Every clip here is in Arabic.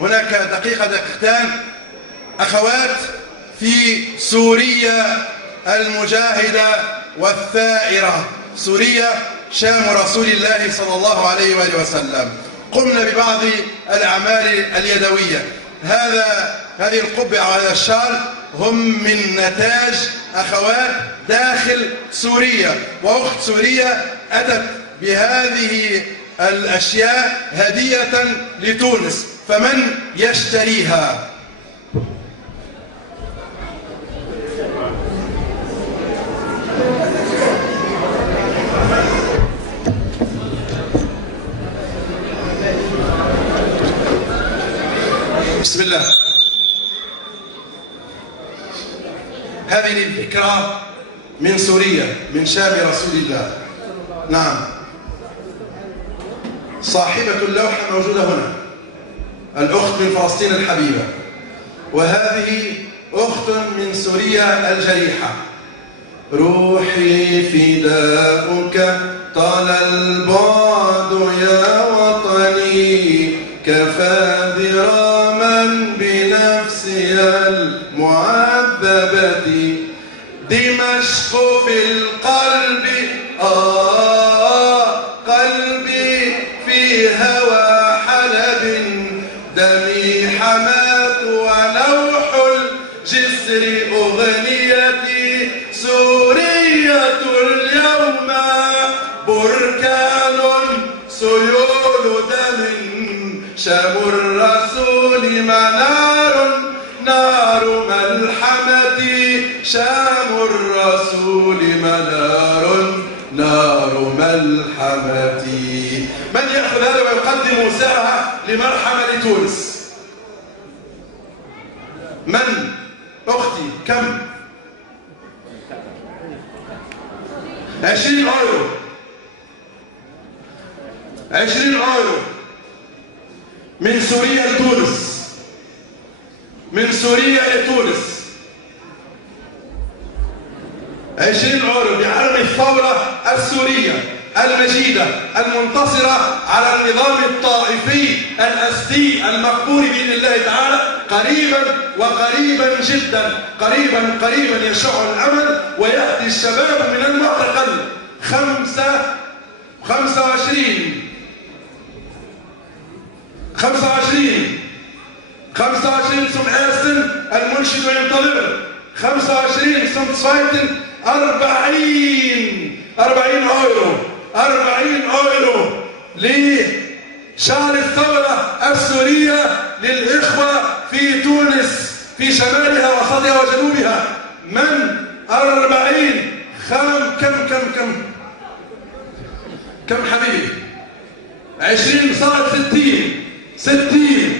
هناك دقيقتان أخوات في سوريا المجاهدة والثائرة، سوريا شام رسول الله صلى الله عليه وآله وسلم، قمنا ببعض الأعمال اليدوية. هذه القبعة وهذا الشال هم من نتاج أخوات داخل سوريا، وأخت سورية أتت بهذه الأشياء هدية لتونس، فمن يشتريها؟ بسم الله. هذه الفكرة من سوريا، من شام رسول الله. نعم، صاحبة اللوحة موجودة هنا، الأخت من فلسطين الحبيبة، وهذه أخت من سوريا الجريحة. روحي فداؤك طال البعد يا وطني، كفى ذراما بنفسي المعذبة، دمشق بالقلب قلبي في هوى حلب، دمي حماة ولوح الجسر أغنيتي، سورية اليوم بركان سيول دم، شام الرسول منار نار ملحمة، شام الرسول منار نار ملحمة. من يأخذ هذا ويقدم ساعة لمرحمة لتونس؟ من؟ أختي كم؟ 20 يورو، 20 يورو من سوريا لتونس، من سوريا لتونس، 20 يورو بعلم الثورة السورية المجيدة المنتصرة على النظام الطائفي الأسدي المقبول بإذن الله تعالى. قريبا وقريبا جدا، قريبا يشع الأمل ويأتي الشباب من المعتقل. 25 سمعاسن المنشد ينتظر، 25 سمت سفايتن 40 يورو، 40 يورو لشهر الثورة السورية للإخوة في تونس، في شمالها وسطها وجنوبها. من 40 كم حبيبي؟ 20 صارت 60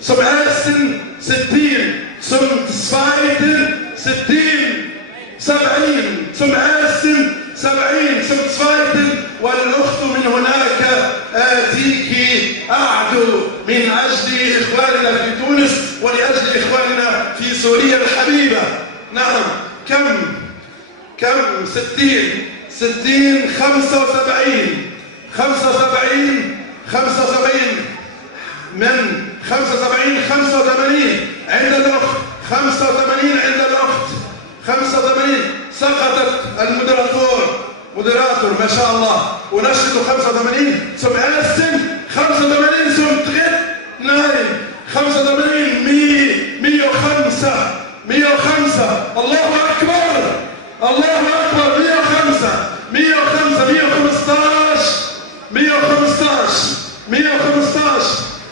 سمعاسن 60 سمت سفايتن 60 70 سمعاسن 70 سمت سفايتن. والأخت من هناك آتيك أعدو من أجل إخواننا في تونس ولأجل إخواننا في سوريا الحبيبة. نعم، كم 60 75 من 85 عند الأخت، 85 عند الأخت، 85 سقطت مودراتور ما شاء الله، ونشرت 85 سمعاسن 85 سمتغت نايم 85 105 الله أكبر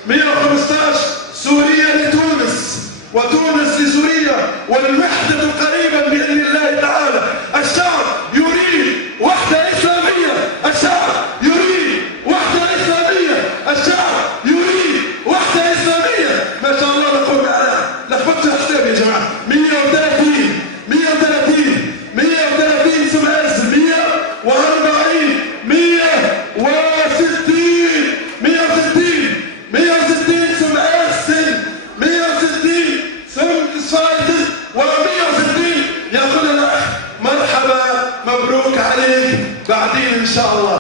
115 سوريا لتونس وتونس لسوريا، والوحدة قريبا بإذن الله تعالى. الشعب يريد وحدة إسلامية، الشعب يريد وحدة إسلامية، الشعب يريد وحدة إسلامية. ما شاء الله لا قوة إلا بالله. لخبطت حسابي يا جماعة. 130 سمعاس، 140 160 سمعاس، 160 سمت صايد، و160 يقول لنا مرحبا مبروك عليك بعدين إن شاء الله.